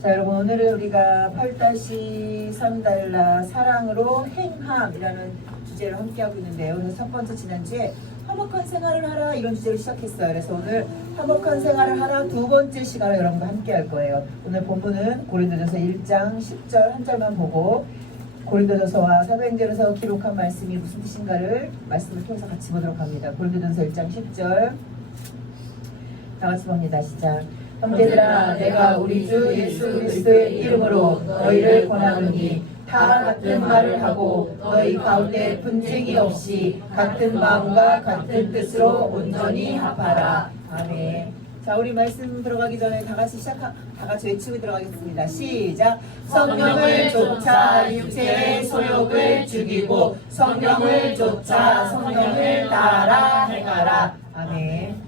자, 여러분, 오늘은 우리가 8-3달러 사랑으로 행함이라는 주제로 함께하고 있는데요. 오늘 첫 번째 지난주에 화목한 생활을 하라 이런 주제로 시작했어요. 그래서 오늘 화목한 생활을 하라 두 번째 시간을 여러분과 함께 할 거예요. 오늘 본문은 고린도전서 1장 10절 한 절만 보고 고린도전서와 사도행전에서 기록한 말씀이 무슨 뜻인가를 말씀을 통해서 같이 보도록 합니다. 고린도전서 1장 10절 다 같이 봅니다. 시작. 형제들아, 내가 우리 주 예수 그리스도의 이름으로 너희를 권하노니 다 같은 말을 하고 너희 가운데 분쟁이 없이 같은 마음과 같은 뜻으로 온전히 합하라. 아멘. 자, 우리 말씀 들어가기 전에 다 같이 외치고 들어가겠습니다. 시작. 성령을 쫓아 육체의 소욕을 죽이고 성령을 쫓아 성령을 따라 행하라. 아멘.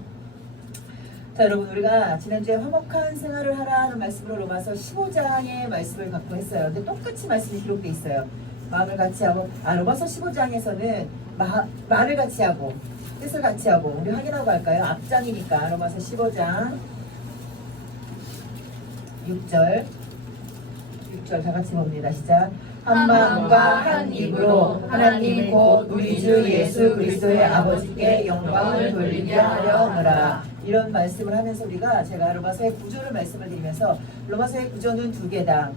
자, 여러분, 우리가 지난주에 화목한 생활을 하라 하는 말씀으로 로마서 15장의 말씀을 갖고 했어요. 근데 똑같이 말씀이 기록되어 있어요. 마음을 같이 하고, 로마서 15장에서는 말을 같이 하고 뜻을 같이 하고, 우리 확인하고 갈까요? 앞장이니까 로마서 15장 6절 다 같이 봅니다. 시작. 한 마음과 한 입으로 하나님 곧 우리 주 예수 그리스도의 아버지께 영광을 돌리게 하려느라. 이런 말씀을 하면서 제가 로마서의 구조를 말씀을 드리면서, 로마서의 구조는 두 개다.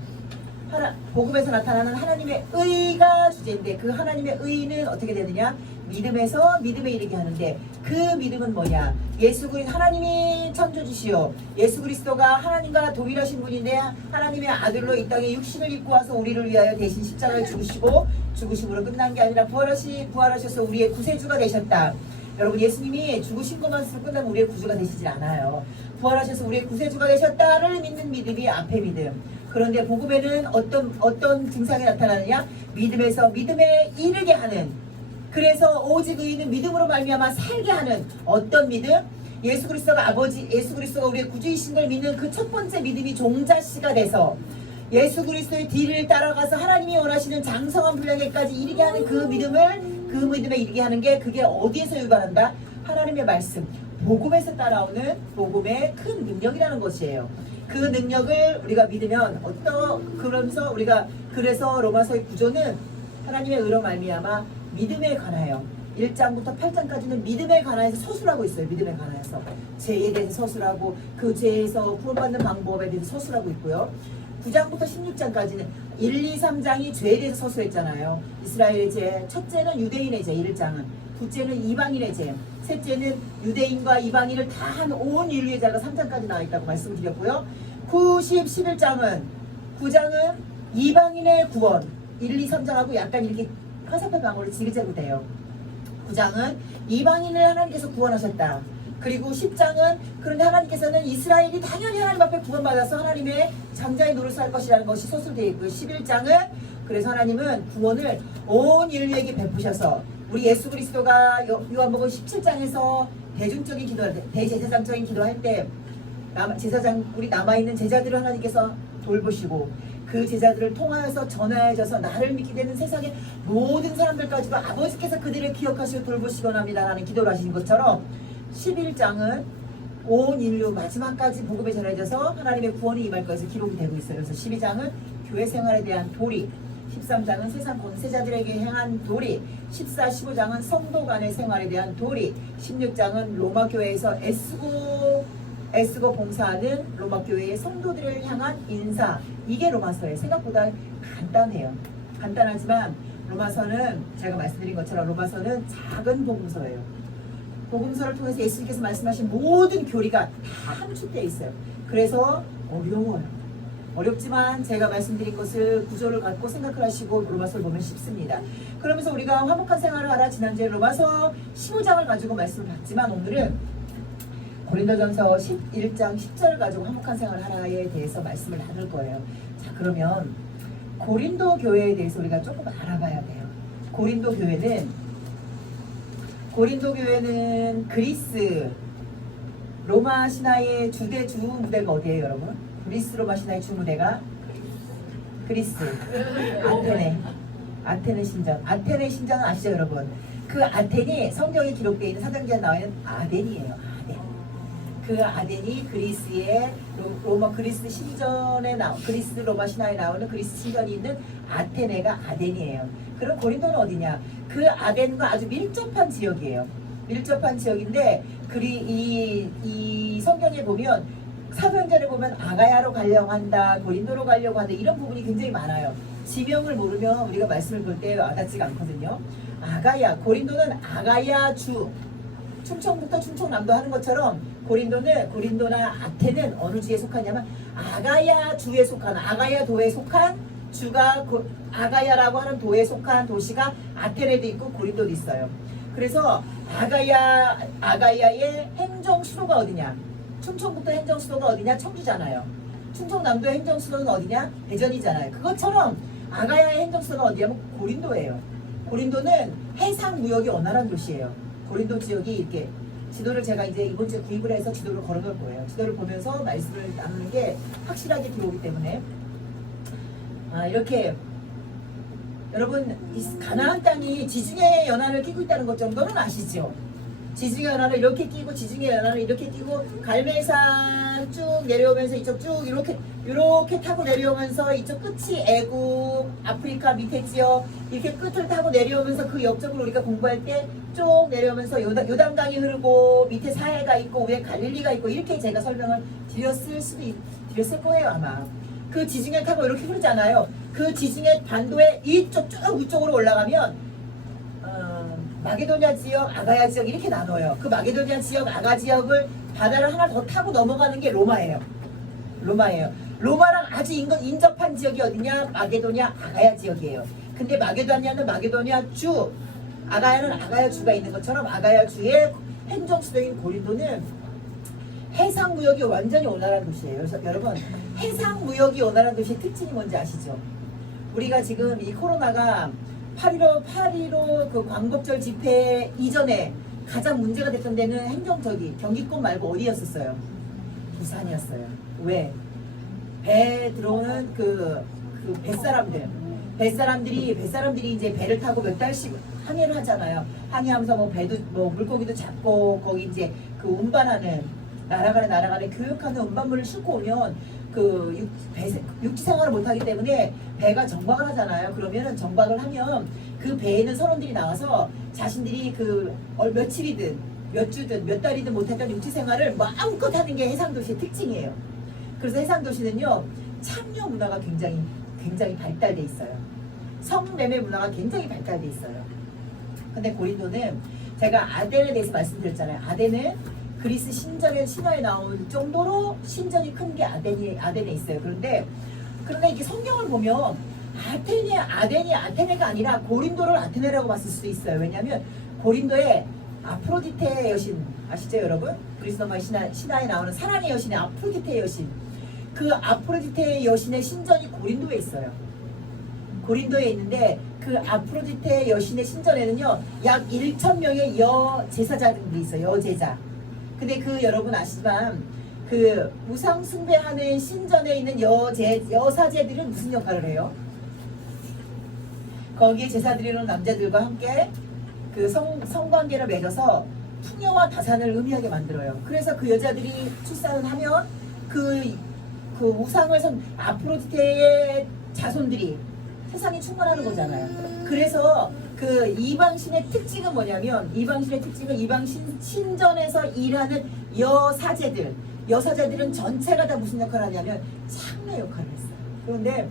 복음에서 나타나는 하나님의 의가 주제인데, 그 하나님의 의는 어떻게 되느냐? 믿음에서 믿음에 이르게 하는데, 그 믿음은 뭐냐? 예수 그리스도 하나님이 창조주시오, 예수 그리스도가 하나님과 동일하신 분인데 하나님의 아들로 이 땅에 육신을 입고 와서 우리를 위하여 대신 십자가에 죽으시고 죽으심으로 끝난 게 아니라 부활하셔서 우리의 구세주가 되셨다. 여러분, 예수님이 죽으신 것만으로 끝나면 우리의 구주가 되시질 않아요. 부활하셔서 우리의 구세주가 되셨다를 믿는 믿음이 앞에 믿음. 그런데 복음에는 어떤 증상이 나타나느냐? 믿음에서 믿음에 이르게 하는, 그래서 오직 의인은 믿음으로 말미암아 살게 하는 어떤 믿음? 예수 그리스도가 우리의 구주이신 걸 믿는 그 첫 번째 믿음이 종자씨가 돼서 예수 그리스도의 뒤를 따라가서 하나님이 원하시는 장성한 분량에까지 이르게 하는 그 믿음에 이르게 하는 게, 그게 어디에서 유발한다? 하나님의 말씀, 복음에서 따라오는 복음의 큰 능력이라는 것이에요. 그 능력을 우리가 믿으면 그래서 로마서의 구조는 하나님의 의로 말미암아 믿음에 관하여 1장부터 8장까지는 믿음에 관하여서 서술하고 있어요. 믿음에 관하여서 죄에 대해서 서술하고, 그 죄에서 구원받는 방법에 대해서 서술하고 있고요. 9장부터 16장까지는 1, 2, 3장이 죄에 대해서 서술했잖아요. 이스라엘의 죄, 첫째는 유대인의 죄 1장은, 둘째는 이방인의 죄, 셋째는 유대인과 이방인을 다 한 온 인류의 죄가 3장까지 나와 있다고 말씀을 드렸고요. 9, 10, 11장은 9장은 이방인의 구원, 1, 2, 3장하고 약간 이렇게 화살표 방울이 지그재그 돼요. 9장은 이방인을 하나님께서 구원하셨다. 그리고 10장은 그런데 하나님께서는 이스라엘이 당연히 하나님 앞에 구원받아서 하나님의 장자의 노릇을 할 것이라는 것이 서술되어 있고요. 11장은 그래서 하나님은 구원을 온 인류에게 베푸셔서, 우리 예수 그리스도가 요한복음 17장에서 대중적인 대제사장적인 기도할 때 우리 남아있는 제자들을 하나님께서 돌보시고, 그 제자들을 통하여서 전하여져서 나를 믿게 되는 세상의 모든 사람들까지도 아버지께서 그들을 기억하시고 돌보시곤 합니다 라는 기도를 하시는 것처럼, 11장은 온 인류 마지막까지 복음에 전해져서 하나님의 구원이 임할 것을 기록이 되고 있어요. 그래서 12장은 교회 생활에 대한 도리, 13장은 세상 권세자들에게 행한 도리, 14, 15장은 성도 간의 생활에 대한 도리, 16장은 로마 교회에서 애쓰고 봉사하는 로마 교회의 성도들을 향한 인사. 이게 로마서예요. 생각보다 간단해요. 간단하지만 로마서는 제가 말씀드린 것처럼 로마서는 작은 복음서예요. 복음서를 통해서 예수님께서 말씀하신 모든 교리가 다 함축되어 있어요. 그래서 어려워요. 어렵지만 제가 말씀드린 것을 구조를 갖고 생각을 하시고 로마서를 보면 쉽습니다. 그러면서 우리가 화목한 생활을 하라 지난주에 로마서 15장을 가지고 말씀을 봤지만, 오늘은 고린도전서 11장 10절을 가지고 화목한 생활을 하라에 대해서 말씀을 나눌 거예요. 자, 그러면 고린도 교회에 대해서 우리가 조금 알아봐야 돼요. 고린도 교회는 그리스 로마 신화의 주 무대가 어디예요, 여러분? 그리스 로마 신화의 주 무대가 그리스 아테네 신전 아시죠, 여러분? 그 아텐이 성경에 기록되어 있는 사도행전에 나와 있는 아덴이에요. 그 아덴이 그리스의 로마 그리스 신전에 그리스 로마 신화에 나오는 그리스 신전이 있는 아테네가 아덴이에요. 그럼 고린도는 어디냐? 그 아덴과 아주 밀접한 지역이에요. 밀접한 지역인데 이 성경에 보면 사도행전에 보면 아가야로 가려고 한다, 고린도로 가려고 한다 이런 부분이 굉장히 많아요. 지명을 모르면 우리가 말씀을 볼 때 와닿지가 않거든요. 아가야, 고린도는 아가야 주, 충청북도 충청남도 하는 것처럼 고린도나 아테는 어느 주에 속하냐면 아가야 주에 속한, 아가야 도에 속한 주가 아가야라고 하는 도에 속한 도시가 아테네도 있고 고린도도 있어요. 그래서 아가야의 행정 수도가 어디냐? 충청북도 행정 수도가 어디냐? 청주잖아요. 충청남도 행정 수도는 어디냐? 대전이잖아요. 그것처럼 아가야의 행정 수도가 어디냐면 고린도예요. 고린도는 해상 무역이 원활한 도시예요. 고린도 지역이 이렇게 지도를 제가 이제 이번 주에 구입을 해서 지도를 걸어 놓을 거예요. 지도를 보면서 말씀을 나누는 게 확실하게 들어오기 때문에 이렇게 여러분 가나안 땅이 지중해 연안을 끼고 있다는 것 정도는 아시죠? 지중해 연안을 이렇게 끼고 지중해 연안을 이렇게 끼고 갈멜산 쭉 내려오면서 이쪽 쭉 이렇게 타고 내려오면서 이쪽 끝이 애굽, 아프리카 밑에 지역 이렇게 끝을 타고 내려오면서 그 옆쪽으로 우리가 공부할 때 쭉 내려오면서 요단강이 흐르고 밑에 사해가 있고 위에 갈릴리가 있고 이렇게 제가 설명을 드렸을 거예요 아마. 그 지중해 타고 이렇게 흐르잖아요. 그 지중해 반도의 이쪽 쭉 위쪽으로 올라가면 마게도냐 지역, 아가야 지역 이렇게 나눠요. 그 마게도냐 지역, 아가 지역을 바다를 하나 더 타고 넘어가는 게 로마예요. 로마랑 아주 인접한 지역이 어디냐? 마게도냐, 아가야 지역이에요. 근데 마게도냐는 마게도냐 주, 아가야는 아가야 주가 있는 것처럼 아가야 주의 행정수도인 고린도는 해상무역이 완전히 원활한 도시예요. 그래서 여러분 해상무역이 원활한 도시의 특징이 뭔지 아시죠? 우리가 지금 이 코로나가 8.15 그 광복절 집회 이전에 가장 문제가 됐던 데는 경기권 말고 어디였었어요? 부산이었어요. 왜? 배 들어오는 그 뱃사람들이 이제 배를 타고 몇 달씩 항해를 하잖아요. 항해하면서 물고기도 잡고 거기 이제 그 운반하는 나라간에 교육하는 운반물을 싣고 오면 그 육지 생활을 못하기 때문에 배가 정박을 하잖아요. 그러면은 정박을 하면 그 배에 있는 선원들이 나와서 자신들이 그 며칠이든 몇 주든 몇 달이든 못했던 육지 생활을 마음껏 하는 게 해상도시의 특징이에요. 그래서 해상도시는요 창녀 문화가 굉장히 발달돼 있어요. 성매매 문화가 굉장히 발달돼 있어요. 근데 고린도는 제가 아덴에 대해서 말씀드렸잖아요. 아덴은 그리스 신화에 나올 정도로 신전이 큰 게 아덴에 있어요. 그런데 이게 성경을 보면 아덴이 아테네가 아니라 고린도를 아테네라고 봤을 수도 있어요. 왜냐하면 고린도에 아프로디테 여신 아시죠 여러분? 그리스 로마 신화에 나오는 사랑의 여신의 아프로디테 여신, 그 아프로디테 여신의 신전이 고린도에 있어요. 고린도에 있는데 그 아프로디테 여신의 신전에는요 약 1,000명의 여제사장들이 있어요. 여제자. 근데 여러분 아시지만 그 우상 숭배하는 신전에 있는 여사제들은 무슨 역할을 해요? 거기에 제사 드리는 남자들과 함께 그 성관계를 맺어서 풍요와 다산을 의미하게 만들어요. 그래서 그 여자들이 출산을 하면 그 우상을 아프로디테의 자손들이 세상이 충만하는 거잖아요. 그래서 그 이방신의 특징은 뭐냐면 이방 신전에서 일하는 여사제들은 전체가 다 무슨 역할을 하냐면 창녀 역할을 했어요. 그런데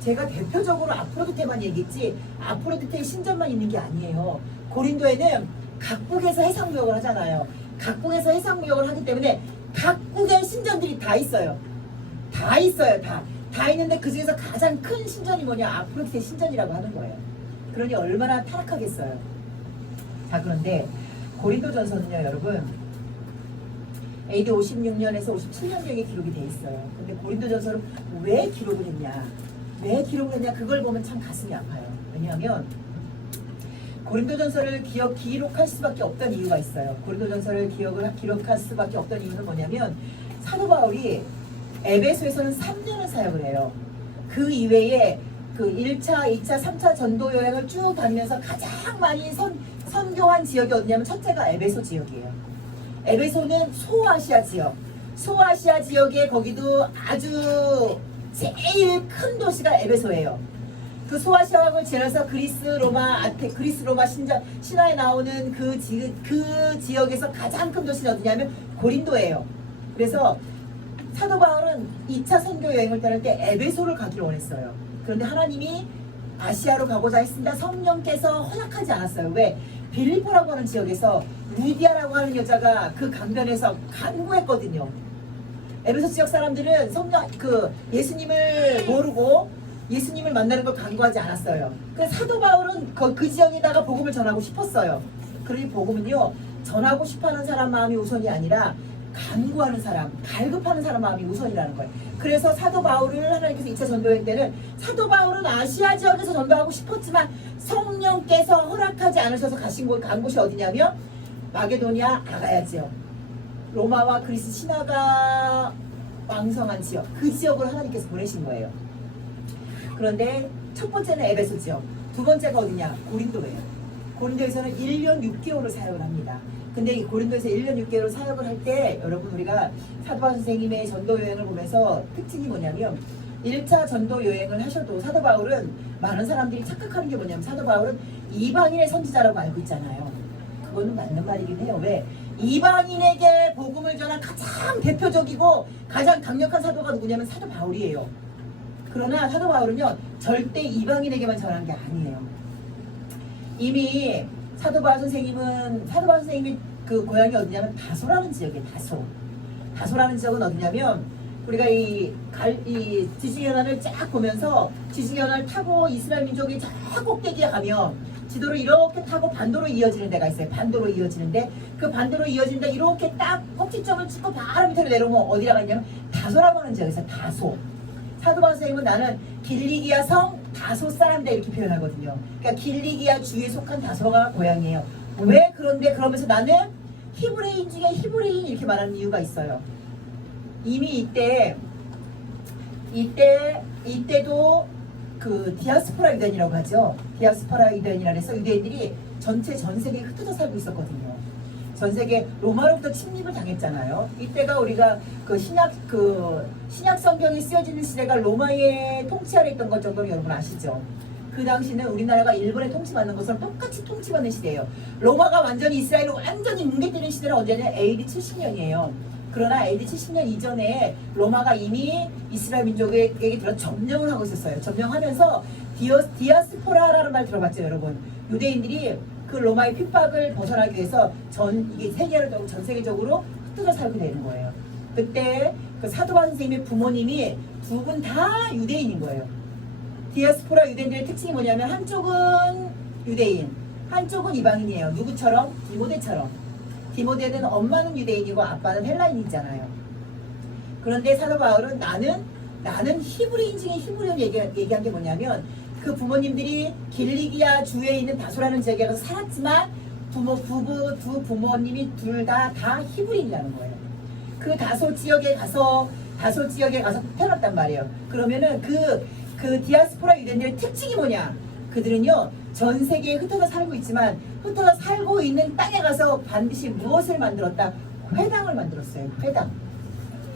제가 대표적으로 아프로디테만 얘기했지 아프로디테의 신전만 있는 게 아니에요. 고린도에는 각국에서 해상무역을 하잖아요. 각국에서 해상무역을 하기 때문에 각국의 신전들이 다 있어요. 다 있는데 그 중에서 가장 큰 신전이 뭐냐? 아프로디테 신전이라고 하는 거예요. 그러니 얼마나 타락하겠어요. 자, 그런데 고린도전서는요, 여러분 AD 56년에서 57년경에 기록이 돼 있어요. 근데 고린도전서를 왜 기록을 했냐? 그걸 보면 참 가슴이 아파요. 왜냐하면 고린도전서를 기록할 수밖에 없던 이유가 있어요. 고린도전서를 기록할 수밖에 없던 이유는 뭐냐면 사도 바울이 에베소에서는 3년을 사역을 해요. 그 이외에 그 1차, 2차, 3차 전도 여행을 쭉 다니면서 가장 많이 선교한 지역이 어디냐면 첫째가 에베소 지역이에요. 에베소는 소아시아 지역. 소아시아 지역에 거기도 아주 제일 큰 도시가 에베소예요. 그 소아시아를 지나서 그리스 로마 신화에 나오는 그 지역에서 가장 큰 도시는 어디냐면 고린도예요. 그래서 사도 바울은 2차 선교 여행을 떠날 때 에베소를 가기로 원했어요. 그런데 하나님이 아시아로 가고자 했습니다. 성령께서 허락하지 않았어요. 왜? 빌립보라고 하는 지역에서 루디아라고 하는 여자가 그 강변에서 간구했거든요. 에베소 지역 사람들은 예수님을 모르고 예수님을 만나는 걸 간구하지 않았어요. 그래서 사도 바울은 그 지역에다가 복음을 전하고 싶었어요. 그러니 복음은요, 전하고 싶어하는 사람 마음이 우선이 아니라 간구하는 사람, 갈급하는 사람 마음이 우선이라는 거예요. 그래서 사도 바울을 하나님께서 2차 전도여행 때는 사도 바울은 아시아 지역에서 전도하고 싶었지만 성령께서 허락하지 않으셔서 간 곳이 어디냐면 마게도니아 아가야 지역, 로마와 그리스 신화가 왕성한 지역, 그 지역으로 하나님께서 보내신 거예요. 그런데 첫 번째는 에베소 지역, 두 번째가 어디냐? 고린도예요. 고린도에서는 1년 6개월을 사역을 합니다. 근데 이 고린도에서 1년 6개월을 사역을 할 때 여러분 우리가 사도 바울 선생님의 전도 여행을 보면서 특징이 뭐냐면 1차 전도 여행을 하셔도 사도 바울은 많은 사람들이 착각하는 게 뭐냐면 사도 바울은 이방인의 선지자라고 알고 있잖아요. 그거는 맞는 말이긴 해요. 왜? 이방인에게 복음을 전한 가장 대표적이고 가장 강력한 사도가 누구냐면 사도 바울이에요. 그러나 사도 바울은요, 절대 이방인에게만 전한 게 아니에요. 이미 사도 바울 선생님이 그 고향이 어디냐면 다소라는 지역이에요. 다소라는 지역은 어디냐면 우리가 이 지중해연안을 쫙 보면서 지중해연안을 타고 이스라엘 민족이 저 꼭대기에 가면 지도를 이렇게 타고 반도로 이어지는 데가 있어요. 반도로 이어지는데 그 반도로 이어지는데 이렇게 딱 꼭지점을 찍고 바로 밑으로 내려오면 어디라가 있냐면 다소라고 하는 지역이 있어요. 다소. 사도 바울 선생님은 나는 길리기아 성 다소 사람들 이렇게 표현하거든요. 그러니까 길리기아 주에 속한 다소가 고향이에요. 왜 그런데 그러면서 나는 히브리인 중에 히브리인 이렇게 말하는 이유가 있어요. 이미 이때도 그 디아스포라 유대인이라고 하죠. 디아스포라 유대인이라 해서 유대인들이 전 세계에 흩어져 살고 있었거든요. 전 세계 로마로부터 침입을 당했잖아요. 이때가 우리가 그 신약 성경이 쓰여지는 시대가 로마의 통치 아래 있던 것 정도는 여러분 아시죠? 그 당시는 우리나라가 일본의 통치받는 것처럼 똑같이 통치받는 시대예요. 로마가 완전히 이스라엘을 완전히 뭉개뜨린 시대는 언제냐? AD 70년이에요. 그러나 AD 70년 이전에 로마가 이미 이스라엘 민족에게 들어 점령을 하고 있었어요. 점령하면서 디아스포라라는 말 들어봤죠, 여러분? 유대인들이 그 로마의 핍박을 벗어나기 위해서 전 세계적으로 흩어져 살게 되는 거예요. 그때 그 사도 바울 선생님의 부모님이 두 분 다 유대인인 거예요. 디아스포라 유대인들의 특징이 뭐냐면 한쪽은 유대인, 한쪽은 이방인이에요. 누구처럼? 디모데처럼. 디모데는 엄마는 유대인이고 아빠는 헬라인이잖아요. 그런데 사도 바울은 나는 히브리인 중에 히브리인 얘기한 게 뭐냐면 그 부모님들이 길리기아 주에 있는 다소라는 지역에 가서 살았지만 두 부모님이 둘 다 히브리인이라는 거예요. 그 다소 지역에 가서 태어났단 말이에요. 그러면은 그 디아스포라 유대인들의 특징이 뭐냐? 그들은요, 전 세계에 흩어져 살고 있지만 흩어져 살고 있는 땅에 가서 반드시 무엇을 만들었다? 회당을 만들었어요.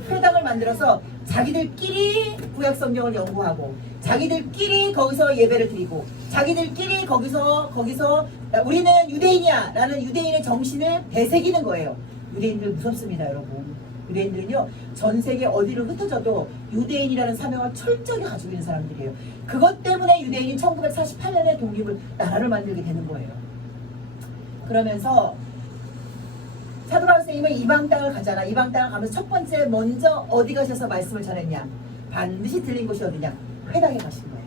회당을 만들어서 자기들끼리 구약 성경을 연구하고 자기들끼리 거기서 예배를 드리고 자기들끼리 거기서 우리는 유대인이야 라는 유대인의 정신을 되새기는 거예요. 유대인들 무섭습니다, 여러분. 유대인들은요, 전 세계 어디를 흩어져도 유대인이라는 사명을 철저히 가지고 있는 사람들이에요. 그것 때문에 유대인이 1948년에 나라를 만들게 되는 거예요. 그러면서 사도 바울 선생님은 이방 땅을 가잖아. 이방 땅을 가면서 첫 번째 먼저 어디 가셔서 말씀을 전했냐? 반드시 들린 곳이 어디냐? 회당에 가신 거예요.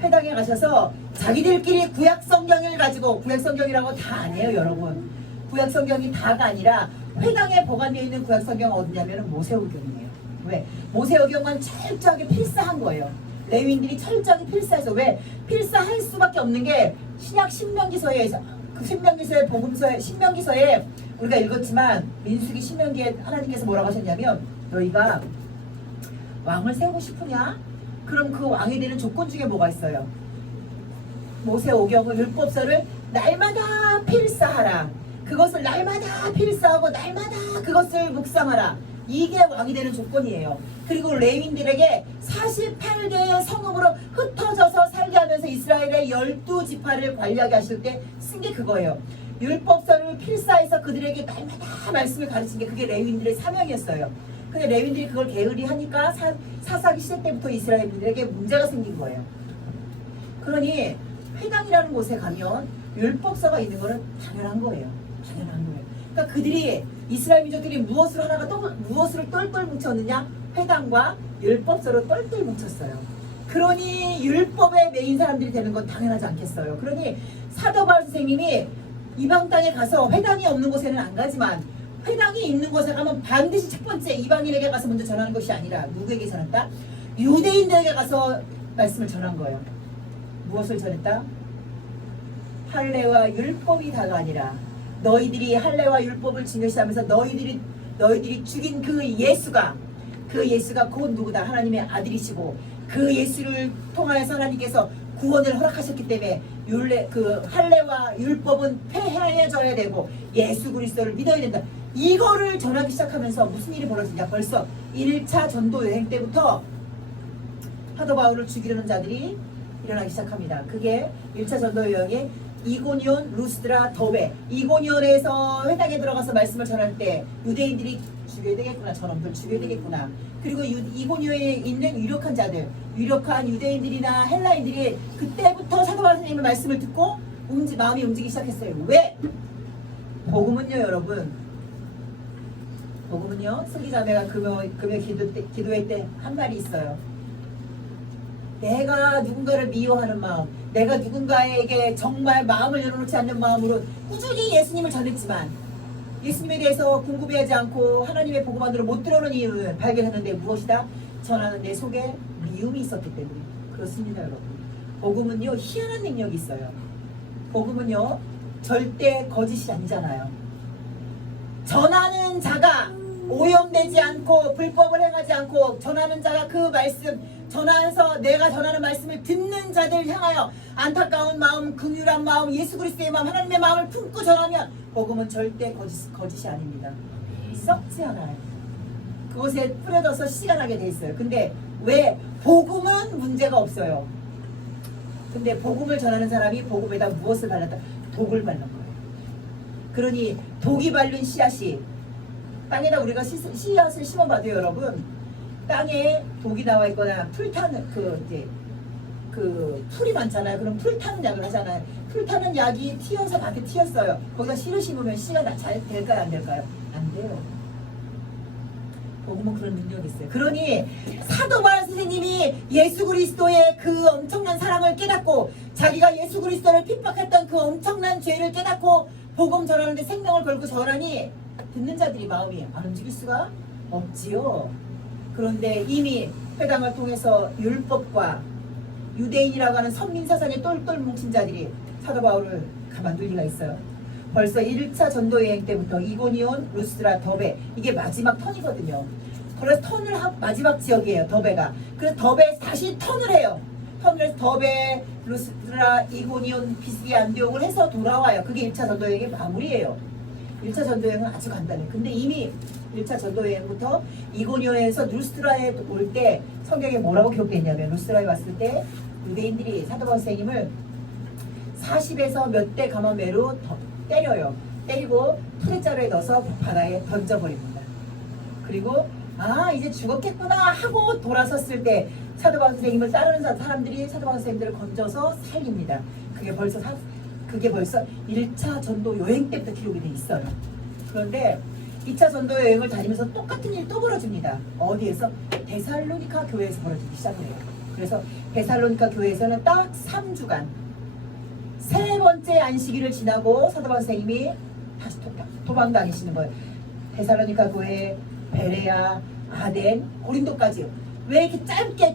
회당에 가셔서 자기들끼리 구약 성경을 가지고, 구약 성경이라고 다 아니에요, 여러분. 구약 성경이 다가 아니라 회당에 보관되어 있는 구약 성경은 어디냐면 모세오경이에요. 왜? 모세오경만 철저하게 필사한 거예요. 레위인들이 철저하게 필사해서, 왜? 필사할 수밖에 없는 게 신약 신명기서에, 그 신명기서의 복음서에, 신명기서에 우리가 읽었지만 민수기 신명기에 하나님께서 뭐라고 하셨냐면, 너희가 왕을 세우고 싶으냐? 그럼 그 왕이 되는 조건 중에 뭐가 있어요? 모세오경을 율법서를 날마다 필사하라. 그것을 날마다 필사하고 날마다 그것을 묵상하라. 이게 왕이 되는 조건이에요. 그리고 레위인들에게 48개의 성읍으로 흩어져서 살게 하면서 이스라엘의 12지파를 관리하게 하실 때 쓴 게 그거예요. 율법서를 필사해서 그들에게 날마다 말씀을 가르친 게 그게 레위인들의 사명이었어요. 근데 레위인들이 그걸 게으리 하니까 사사기 시대 때부터 이스라엘 분들에게 문제가 생긴 거예요. 그러니 회당이라는 곳에 가면 율법서가 있는 거는 당연한 거예요. 당연한 거예요. 그러니까 그들이 이스라엘 민족들이 무엇으로 똘똘 뭉쳤느냐? 회당과 율법서로 똘똘 뭉쳤어요. 그러니 율법에 매인 사람들이 되는 건 당연하지 않겠어요. 그러니 사도 바울 선생님이 이방 땅에 가서 회당이 없는 곳에는 안 가지만 회당이 있는 곳에 가면 반드시 첫 번째 이방인에게 가서 먼저 전하는 것이 아니라 누구에게 전했다? 유대인들에게 가서 말씀을 전한 거예요. 무엇을 전했다? 할례와 율법이 다가 아니라 너희들이 할례와 율법을 중요시하면서 너희들이 죽인 그 예수가 곧 누구다? 하나님의 아들이시고 그 예수를 통하여서 하나님께서 구원을 허락하셨기 때문에 할례와 율법은 폐해져야 되고 예수 그리스도를 믿어야 된다. 이거를 전하기 시작하면서 무슨 일이 벌어지냐? 벌써 1차 전도 여행 때부터 사도 바울을 죽이려는 자들이 일어나기 시작합니다. 그게 1차 전도 여행의 이고니온, 루스드라, 더베. 이고니온에서 회당에 들어가서 말씀을 전할 때 유대인들이 죽여야 되겠구나. 저놈들 죽여야 되겠구나. 그리고 이고니온에 있는 유력한 자들, 유력한 유대인들이나 헬라인들이 그때부터 사도 바울 선생님의 말씀을 듣고 마음이 움직이기 시작했어요. 왜? 복음은요, 여러분. 복음은요, 슬기자매가 금요 기도회 때 한 말이 있어요. 내가 누군가를 미워하는 마음, 내가 누군가에게 정말 마음을 열어놓지 않는 마음으로 꾸준히 예수님을 전했지만 예수님에 대해서 궁금해하지 않고 하나님의 복음 안으로 못 들어오는 이유를 발견했는데 무엇이다? 전하는 내 속에 미움이 있었기 때문에. 그렇습니다, 여러분. 복음은요, 희한한 능력이 있어요. 복음은요, 절대 거짓이 아니잖아요. 전하는 자가 오염되지 않고 불법을 행하지 않고 전하는 자가 그 말씀 전하면서 내가 전하는 말씀을 듣는 자들 향하여 안타까운 마음, 긍휼한 마음, 예수 그리스도의 마음, 하나님의 마음을 품고 전하면 복음은 절대 거짓이 아닙니다. 썩지 않아요. 그곳에 뿌려져서 시간하게 돼 있어요. 근데 왜? 복음은 문제가 없어요. 근데 복음을 전하는 사람이 복음에다 무엇을 발랐다? 독을 바른 거예요. 그러니 독이 바른 씨앗이 땅에다 우리가 씨앗을 심어봐도 여러분 땅에 독이 나와 있거나 풀 타는 그 풀이 많잖아요. 그럼 풀 타는 약을 하잖아요. 풀 타는 약이 튀어서 밖에 튀었어요. 거기다 씨를 심으면 씨가 잘 될까요? 안 될까요? 안 돼요. 복음은 그런 능력이 있어요. 그러니 사도 바울 선생님이 예수 그리스도의 그 엄청난 사랑을 깨닫고 자기가 예수 그리스도를 핍박했던 그 엄청난 죄를 깨닫고 복음 전하는데 생명을 걸고 전하니 듣는 자들이 마음이 안 움직일 수가 없지요. 그런데 이미 회당을 통해서 율법과 유대인이라고 하는 선민사상에 똘똘 뭉친 자들이 사도 바울을 가만둘 리가 있어요. 벌써 1차 전도 여행 때부터 이고니온, 루스드라, 더베 이게 마지막 턴이거든요. 그래서 마지막 지역이에요. 더베가. 그래서 더베 다시 턴을 해요. 턴을 해서 더베, 루스드라, 이고니온, 피스디, 안디옥을 해서 돌아와요. 그게 1차 전도 여행의 마무리예요. 1차 전도 여행은 아주 간단해요. 근데 이미 1차 전도 여행부터 이고니온에서 루스드라에 올 때 성경에 뭐라고 기록되어 있냐면 루스드라에 왔을 때 유대인들이 사도 바울 선생님을 40에서 몇 대 가마매로 때려요. 때리고 푸대자루에 넣어서 바다에 던져버립니다. 그리고 이제 죽었겠구나 하고 돌아섰을 때 사도 바울 선생님을 따르는 사람들이 사도 바울 선생님들을 건져서 살립니다. 그게 벌써 1차 전도 여행 때부터 기록이 돼 있어요. 그런데 2차 전도 여행을 다니면서 똑같은 일이 또 벌어집니다. 어디에서? 데살로니가 교회에서 벌어지기 시작해요. 그래서 데살로니가 교회에서는 딱 3주간 세 번째 안식일을 지나고 사도 바울 선생님이 다시 도망다니시는 거예요. 데살로니가 교회, 베레아, 아덴, 고린도까지. 왜 이렇게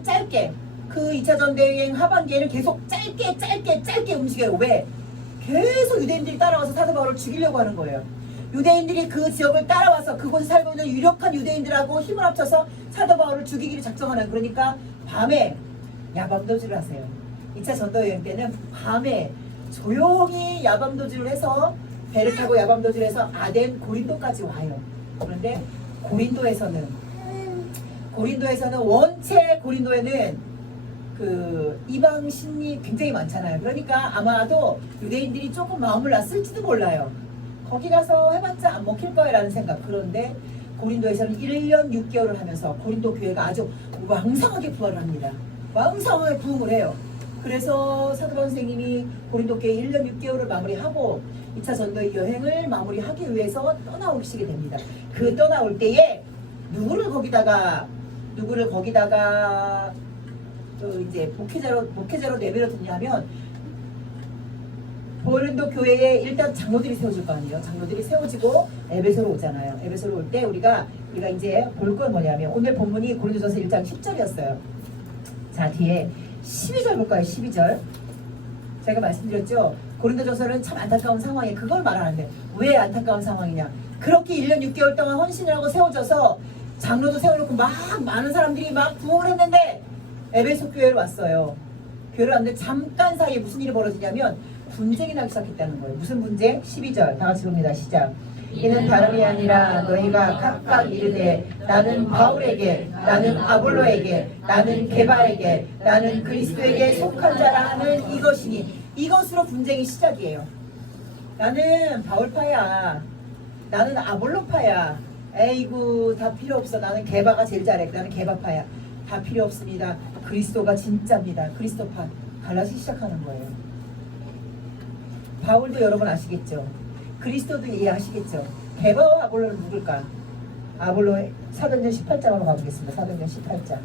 짧게 그 2차 전도 여행 하반기에는 계속 짧게 움직여요. 왜? 계속 유대인들이 따라와서 사도 바울을 죽이려고 하는 거예요. 유대인들이 그 지역을 따라와서 그곳에 살고 있는 유력한 유대인들하고 힘을 합쳐서 사도 바울을 죽이기를 작정하는. 그러니까 밤에 야밤도주를 하세요. 2차 전도 여행 때는 밤에 조용히 야밤도주를 해서 배를 타고 야밤도주에서 아덴 고린도까지 와요. 그런데 고린도에서는 원체 고린도에는 그 이방 신이 굉장히 많잖아요. 그러니까 아마도 유대인들이 조금 마음을 놨을지도 몰라요. 거기 가서 해봤자 안 먹힐 거야라는 생각. 그런데 고린도에서는 1년 6개월을 하면서 고린도 교회가 아주 왕성하게 부활을 합니다. 왕성하게 부흥을 해요. 그래서 사도 바울 선생님이 고린도 교회 1년 6개월을 마무리하고 2차 전도의 여행을 마무리하기 위해서 떠나오시게 됩니다. 그 떠나올 때에 누구를 거기다가 그 이제 목회자로 내버려뒀냐면 고린도 교회에 일단 장로들이 세워질 거 아니에요. 장로들이 세워지고 에베소로 오잖아요. 에베소로 올 때 우리가 이제 볼 건 뭐냐면 오늘 본문이 고린도전서 1장 10절이었어요. 자, 뒤에 12절 볼까요? 12절. 제가 말씀드렸죠. 고린도전서는 참 안타까운 상황이에요. 그걸 말하는데 왜 안타까운 상황이냐. 그렇게 1년 6개월 동안 헌신을 하고 세워져서 장로도 세워놓고 막 많은 사람들이 막 부흥을 했는데 에베소 교회로 왔어요. 교회로 왔는데 잠깐 사이에 무슨 일이 벌어지냐면 분쟁이 나기 시작했다는 거예요. 무슨 분쟁? 12절 다 같이 봅니다. 시작. 이는 다름이 아니라 너희가 각각 이르되 나는 바울에게, 나는 아볼로에게, 나는 게바에게, 나는 그리스도에게 속한 자라 하는 이것이니, 이것으로 분쟁이 시작이에요. 나는 바울파야, 나는 아볼로파야, 에이구 다 필요 없어. 나는 게바가 제일 잘해. 나는 게바파야. 다 필요 없습니다. 그리스도가 진짜입니다. 그리스도파. 갈라지기 시작하는 거예요. 바울도 여러분 아시겠죠? 그리스도도 이해하시겠죠? 게바와 아볼로는 누굴까? 아볼로의 사도행전 18장으로 가보겠습니다. 사도행전 18장.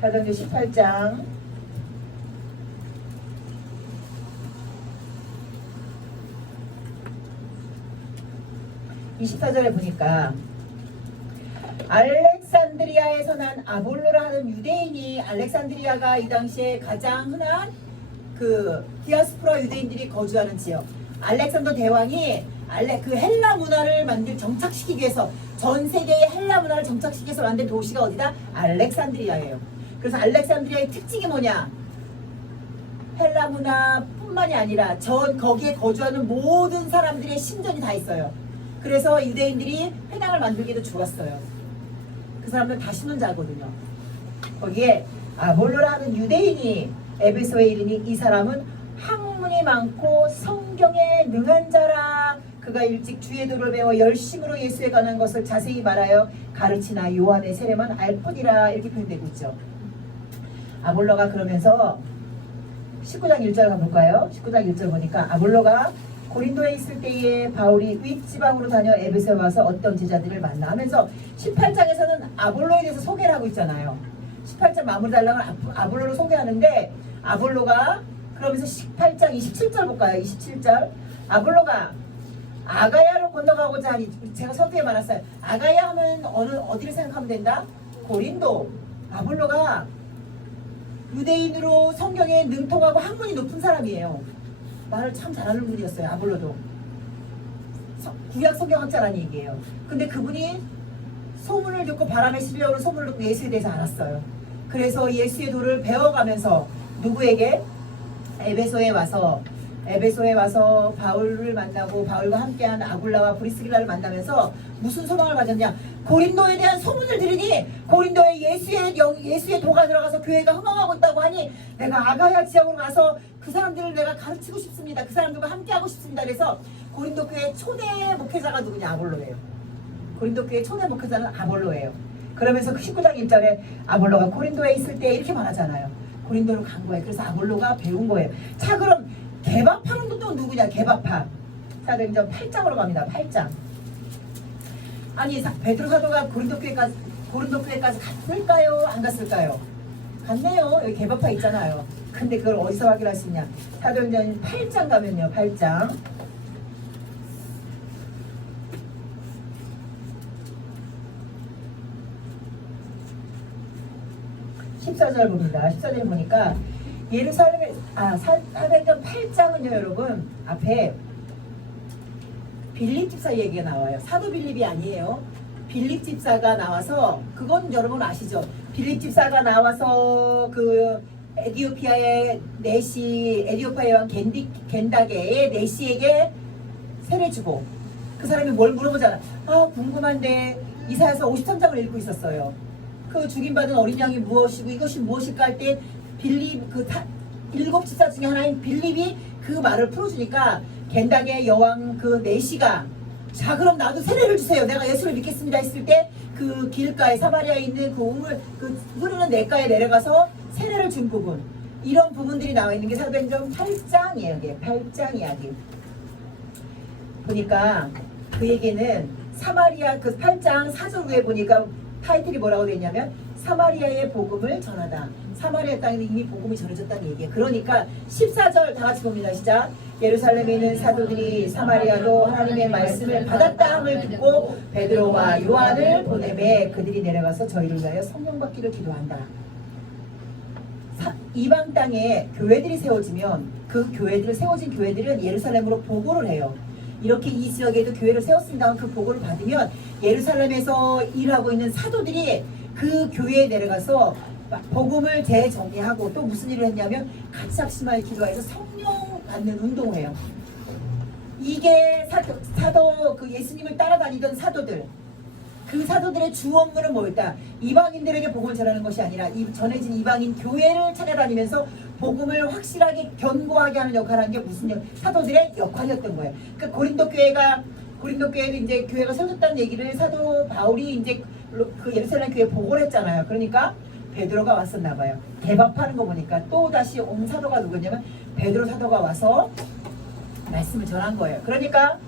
사도행전 18장 24절에 보니까 알렉산드리아에서 난 아볼로라 하는 유대인이, 알렉산드리아가 이 당시에 가장 흔한 그 디아스포라 유대인들이 거주하는 지역, 알렉산더 대왕이 그 헬라 문화를 정착시키기 위해서, 전 세계의 헬라 문화를 정착시키기 위해서 만든 도시가 어디다? 알렉산드리아예요. 그래서 알렉산드리아의 특징이 뭐냐? 헬라 문화뿐만이 아니라 거기에 거주하는 모든 사람들의 신전이 다 있어요. 그래서 유대인들이 회당을 만들기도 좋았어요. 그 사람들 다 신혼자거든요. 거기에 아볼로라는 유대인이 에베소에 이르니 이 사람은 학문이 많고 성경에 능한 자라. 그가 일찍 주의 도를 배워 열심으로 예수에 관한 것을 자세히 말하여 가르치나 요한의 세례만 알 뿐이라. 이렇게 표현되고 있죠. 아볼로가 그러면서 19장 1절 가볼까요? 19장 1절 보니까 아볼로가 고린도에 있을 때에 바울이 윗지방으로 다녀 에베소에 와서 어떤 제자들을 만나 하면서 18장에서는 아볼로에 대해서 소개를 하고 있잖아요. 18장 마무리 달랑을 아볼로로 소개하는데, 아볼로가 그러면서 18장 27절 볼까요? 27절. 아볼로가 아가야로 건너가고자 하니, 제가 서두에 말했어요. 아가야 하면 어디를 생각하면 된다? 고린도. 아볼로가 유대인으로 성경에 능통하고 학문이 높은 사람이에요. 말을 참 잘하는 분이었어요. 아볼로도 구약 성경학자라는 얘기예요. 근데 그분이 소문을 듣고, 바람에 실려오는 소문을 듣고 예수에 대해서 알았어요. 그래서 예수의 도를 배워가면서 누구에게? 에베소에 와서 바울을 만나고 바울과 함께한 아굴라와 브리스길라를 만나면서 무슨 소망을 가졌냐? 고린도에 대한 소문을 들으니 고린도에 예수의 도가 들어가서 교회가 흥황하고 있다고 하니 내가 아가야 지역으로 가서 그 사람들을 내가 가르치고 싶습니다. 그 사람들과 함께하고 싶습니다. 그래서 고린도 교회 초대 목회자가 누구냐? 아볼로예요. 고린도 교회 초대 목회자는 아볼로예요. 그러면서 그 19장 1절에 아볼로가 고린도에 있을 때 이렇게 말하잖아요. 고린도로 간 거예요. 그래서 아볼로가 배운 거예요. 자, 그럼 게바파는 또 누구냐? 게바파. 사도행전 8장으로 갑니다. 8장. 아니, 베드로 사도가 고린도 교회까지 갔을까요? 안 갔을까요? 갔네요. 여기 게바파 있잖아요. 근데 그걸 어디서 확인할 수 있냐? 사도행전 8장 가면요. 8장. 14절 봅니다. 14절 보니까 예루살렘에 사도행전 8장은요 여러분 앞에 빌립 집사 얘기가 나와요. 사도 빌립이 아니에요. 빌립 집사가 나와서, 그건 여러분 아시죠? 빌립 집사가 나와서 그 에디오피아의 에디오피아의 왕 겐다게의 네시에게 세례 주고, 그 사람이 뭘 물어보잖아. 아, 궁금한데 이사야서 53장을 읽고 있었어요. 그 죽임받은 어린 양이 무엇이고 이것이 무엇일까 할 때 빌립, 일곱 집사 중에 하나인 빌립이 그 말을 풀어주니까 겐다게 여왕 그 네시가, 자 그럼 나도 세례를 주세요, 내가 예수를 믿겠습니다 했을 때 그 길가에, 사마리아에 있는 그 흐르는 냇가에 내려가서 세례를 준 부분, 이런 부분들이 나와 있는 게 사도행전 8장이에요. 이게 8장 이야기 보니까, 그 얘기는 사마리아, 그 8장 4절 위에 보니까 타이틀이 뭐라고 되냐면 사마리아의 복음을 전하다. 사마리아 땅에 이미 복음이 전해졌다는 얘기예요. 그러니까 14절 다 같이 봅니다. 시작. 예루살렘에 있는 사도들이 사마리아로 하나님의 말씀을 받았다 함을 듣고 베드로와 요한을 보내매 그들이 내려가서 저희를 위하여 성령 받기를 기도한다. 이방 땅에 교회들이 세워지면 그 교회들을, 세워진 교회들은 예루살렘으로 보고를 해요. 이렇게 이 지역에도 교회를 세웠습니다. 그 보고를 받으면 예루살렘에서 일하고 있는 사도들이 그 교회에 내려가서 복음을 재정리하고, 또 무슨 일을 했냐면 같이 합심하여 기도해서 성령 받는 운동을 해요. 이게 사도 그 예수님을 따라다니던 사도들, 그 사도들의 주 업무는 뭐였다? 이방인들에게 복음을 전하는 것이 아니라 전해진 이방인 교회를 찾아다니면서 복음을 확실하게 견고하게 하는 역할을 한 게 무슨 사도들의 역할이었던 거예요. 그러니까 고린도 교회는 이제 교회가 세워졌다는 얘기를 사도 바울이 이제 그 예루살렘 교회에 보고를 했잖아요. 그러니까 베드로가 왔었나 봐요. 개밥하는 거 보니까 또 다시 온 사도가 누구냐면 베드로 사도가 와서 말씀을 전한 거예요. 그러니까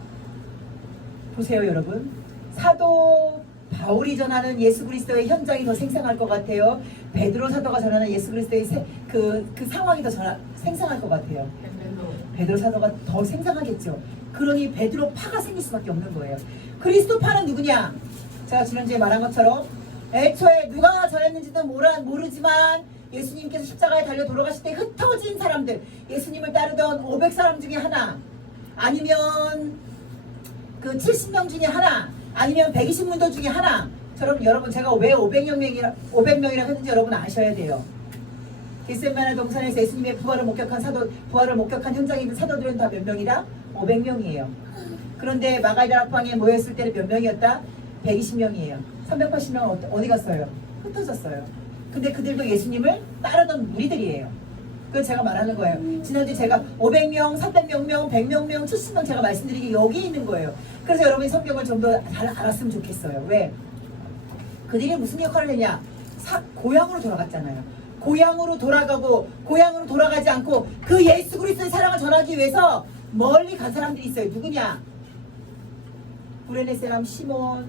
보세요, 여러분. 사도 바울이 전하는 예수 그리스도의 현장이 더 생생할 것 같아요. 베드로 사도가 전하는 예수 그리스도의 그 상황이 더 생생할 것 같아요. 베드로 사도가 더 생생하겠죠. 그러니 베드로파가 생길 수밖에 없는 거예요. 그리스도파는 누구냐? 제가 지난주에 말한 것처럼 애초에 누가 전했는지도 모르지만 예수님께서 십자가에 달려 돌아가실 때 흩어진 사람들, 예수님을 따르던 500사람 중에 하나, 아니면 그 70명 중에 하나, 아니면 120문도 중에 하나. 여러분 제가 왜 500명이라고 했는지 여러분 아셔야 돼요. 겟세마네 동산에서 예수님의 부활을 목격한 현장에 있는 사도들은 다 몇 명이다? 500명이에요. 그런데 마가다락방에 모였을 때는 몇 명이었다? 120명이에요. 380명은 어디 갔어요? 흩어졌어요. 근데 그들도 예수님을 따르던 무리들이에요. 그걸 제가 말하는 거예요. 지난주에 제가 500명, 300명, 100명, 70명 제가 말씀드린 게 여기에 있는 거예요. 그래서 여러분이 성경을 좀 더 잘 알았으면 좋겠어요. 왜? 그들이 무슨 역할을 했냐? 고향으로 돌아갔잖아요. 고향으로 돌아가지 않고 그 예수 그리스도의 사랑을 전하기 위해서 멀리 간 사람들이 있어요. 누구냐? 구레네 사람 시몬,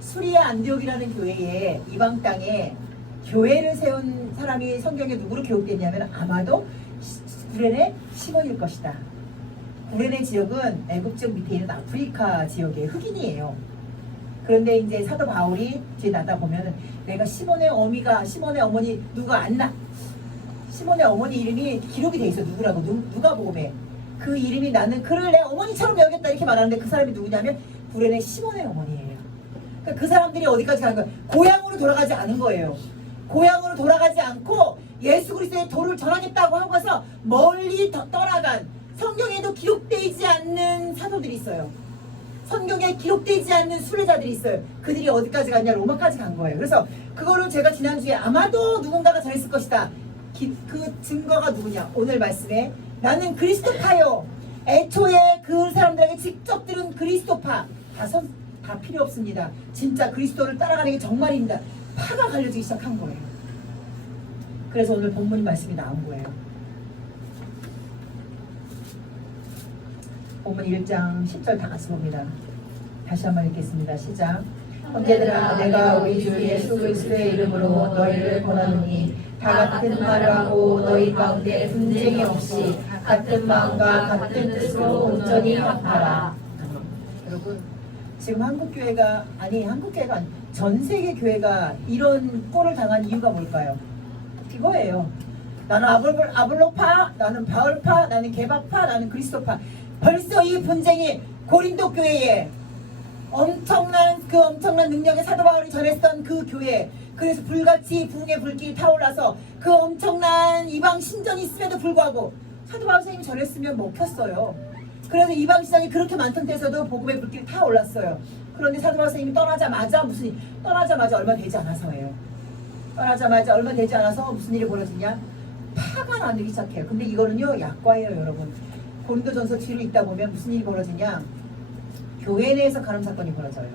수리아 안디옥이라는 교회에, 이방 땅에 교회를 세운 사람이 성경에 누구로 기록됐냐면 아마도 구레네 시몬일 것이다. 구레네 지역은 애굽 지역 밑에 있는 아프리카 지역의 흑인이에요. 그런데 이제 사도 바울이 뒤에 나다 보면은 내가 시몬의 어머니 누가 안나? 시몬의 어머니 이름이 기록이 돼 있어. 누구라고? 누가 복음해? 그 이름이 나는 그를 내 어머니처럼 여겼다 이렇게 말하는데 그 사람이 누구냐면 구레네 시몬의 어머니예요. 그러니까 그 사람들이 어디까지 간 거예요? 고향으로 돌아가지 않은 거예요. 고향으로 돌아가지 않고 예수 그리스도의 도를 전하겠다고 하고서 멀리 떠나간, 성경에도 기록되지 않는 사도들이 있어요. 성경에 기록되지 않는 순례자들이 있어요. 그들이 어디까지 갔냐? 로마까지 간 거예요. 그래서 그거를 제가 지난주에 아마도 누군가가 전했을 것이다. 그 증거가 누구냐? 오늘 말씀에 나는 그리스도파요. 애초에 그 사람들에게 직접 들은 그리스도파 다 필요 없습니다. 진짜 그리스도를 따라가는 게 정말입니다. 파가 갈려지기 시작한 거예요. 그래서 오늘 본문 말씀이 나온 거예요. 본문 1장 10절 다 같이 봅니다. 다시 한번 읽겠습니다. 시작. 형제들아, 내가 우리 주 예수 그리스도의 이름으로 너희를 권하노니 다 같은 말을 하고 너희 가운데 분쟁이 없이 같은 마음과 같은 뜻으로 온전히 합하라. 여러분, 지금 한국교회가 전 세계 교회가 이런 꼴을 당한 이유가 뭘까요? 이거예요. 나는 아볼로파, 나는 바울파, 나는 개박파, 나는 그리스도파. 벌써 이 분쟁이 고린도 교회에 엄청난 능력의 사도 바울이 전했던 그 교회. 그래서 불같이 부흥의 불길이 타올라서 그 엄청난 이방 신전이 있음에도 불구하고 사도 바울 선생님이 전했으면 먹혔어요. 그래서 이방 신전이 그렇게 많던 데서도 복음의 불길이 타올랐어요. 그런데 사도 바울 선생님이 떠나자마자 얼마 되지 않아서예요. 떠나자마자 얼마 되지 않아서 무슨 일이 벌어지냐? 파가 나누기 시작해요. 근데 이거는요 약과예요, 여러분. 고린도전서 뒤를 읽다 보면 무슨 일이 벌어지냐? 교회 내에서 간음 사건이 벌어져요.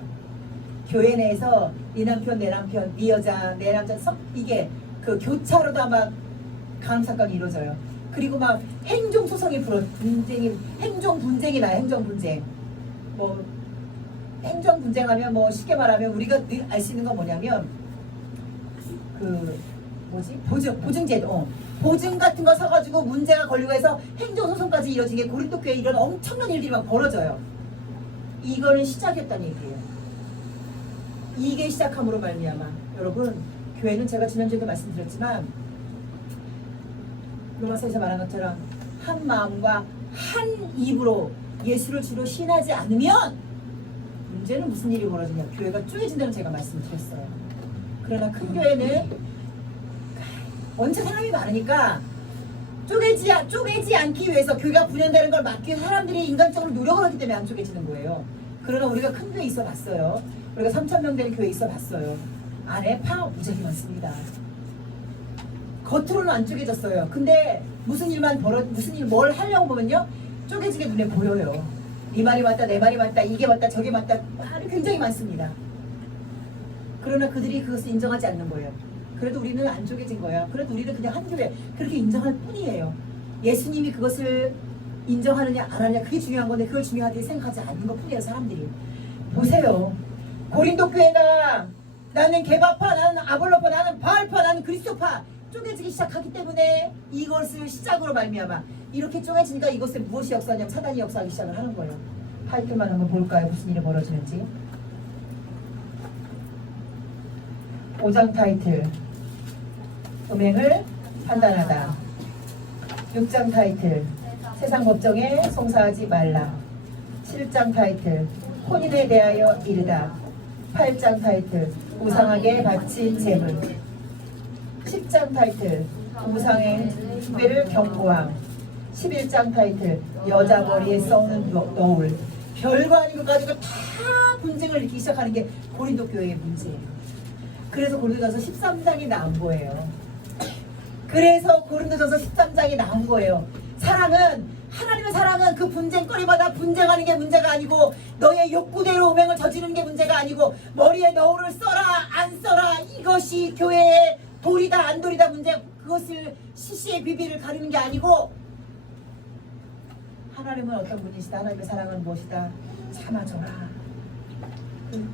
교회 내에서 네 남편, 내 남편, 네 여자, 내 남자, 이게 그 교차로도 아마 간음 사건이 이루어져요. 그리고 막 행정 소송이 행정 분쟁이 나요. 행정 분쟁. 뭐 행정 분쟁하면 뭐 쉽게 말하면 우리가 늘 알 수 있는 건 뭐냐면 그 뭐지? 보증제도. 보증 같은 거 서가지고 문제가 걸리고 해서 행정소송까지 이뤄진 게 고린도 교회에 이런 엄청난 일들이 막 벌어져요. 이거는 시작이었다는 얘기예요. 이게 시작함으로 말미암아 여러분, 교회는 제가 지난주에도 말씀드렸지만 로마서에서 말한 것처럼 한 마음과 한 입으로 예수를 주로 신하지 않으면 문제는 무슨 일이 벌어지냐? 교회가 쪼개진다는 제가 말씀드렸어요. 그러나 큰 교회는 원체 사람이 많으니까 쪼개지 않기 위해서 교회가 분열되는 걸 막기 위해 사람들이 인간적으로 노력을 하기 때문에 안 쪼개지는 거예요. 그러나 우리가 큰 교회 있어 봤어요. 우리가 3,000명 되는 교회 있어 봤어요. 안에 파가 무지하게 많습니다. 겉으로는 안 쪼개졌어요. 근데 무슨 일 뭘 하려고 보면요 쪼개지게 눈에 보여요. 네 말이 맞다, 내 말이 맞다, 이게 맞다, 저게 맞다, 말이 굉장히 많습니다. 그러나 그들이 그것을 인정하지 않는 거예요. 그래도 우리는 안 쪼개진 거야. 그래도 우리는 그냥 한 교회 그렇게 인정할 뿐이에요. 예수님이 그것을 인정하느냐 안 하느냐 그게 중요한 건데 그걸 중요하게 생각하지 않는 것 뿐이에요. 사람들이. 보세요. 고린도 교회가 나는 개바파, 나는 아볼로파, 나는 바알파, 나는 그리스도파 쪼개지기 시작하기 때문에 이것을 시작으로 말미암아 이렇게 쪼개지니까 이것에 무엇이 역사하냐면 사단이 역사하기 시작을 하는 거예요. 타이틀만 한번 볼까요? 무슨 일이 벌어지는지. 5장 타이틀 음행을 판단하다. 6장 타이틀 세상 법정에 송사하지 말라. 7장 타이틀 혼인에 대하여 이르다. 8장 타이틀 우상에게 바친 재물. 10장 타이틀 우상의 숭배를 경고함. 11장 타이틀 여자 머리에 써오는 너울. 별거 아닌 것 가지고 다 분쟁을 일으키기 시작하는 게 고린도 교회의 문제예요. 그래서 고린도전서 13장이 나온 거예요. 그래서 고린도전서 13장이 나온 거예요. 하나님의 사랑은 그 분쟁거리마다 분쟁하는 게 문제가 아니고 너의 욕구대로 음행을 저지르는 게 문제가 아니고 머리에 너울을 써라 안 써라 이것이 교회의 돌이다 안 돌이다 문제. 그것을 시시의 비비를 가리는 게 아니고 하나님은 어떤 분이시다. 하나님의 사랑은 무엇이다. 참아줘라.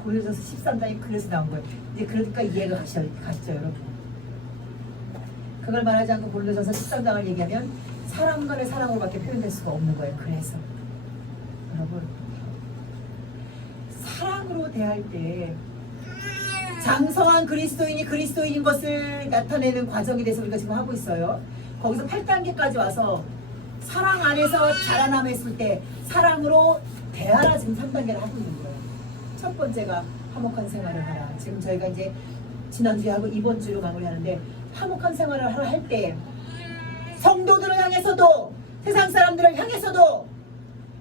고린도전서 13장이 그래서 나온 거예요. 이제 그러니까 이해가 가시죠 여러분. 그걸 말하지 않고 고린도전서 13장을 얘기하면 사람 간의 사랑으로밖에 표현될 수가 없는 거예요. 그래서 여러분 사랑으로 대할 때 장성한 그리스도인이 그리스도인인 것을 나타내는 과정에 대해서 우리가 지금 하고 있어요. 거기서 8단계까지 와서 사랑 안에서 자라남했을 때 사랑으로 대하라 지금 3단계를 하고 있는 거예요. 첫 번째가 화목한 생활을 하라. 지금 저희가 이제 지난주에 하고 이번 주로 마무리하는데 화목한 생활을 하라 할 때 성도들을 향해서도 세상 사람들을 향해서도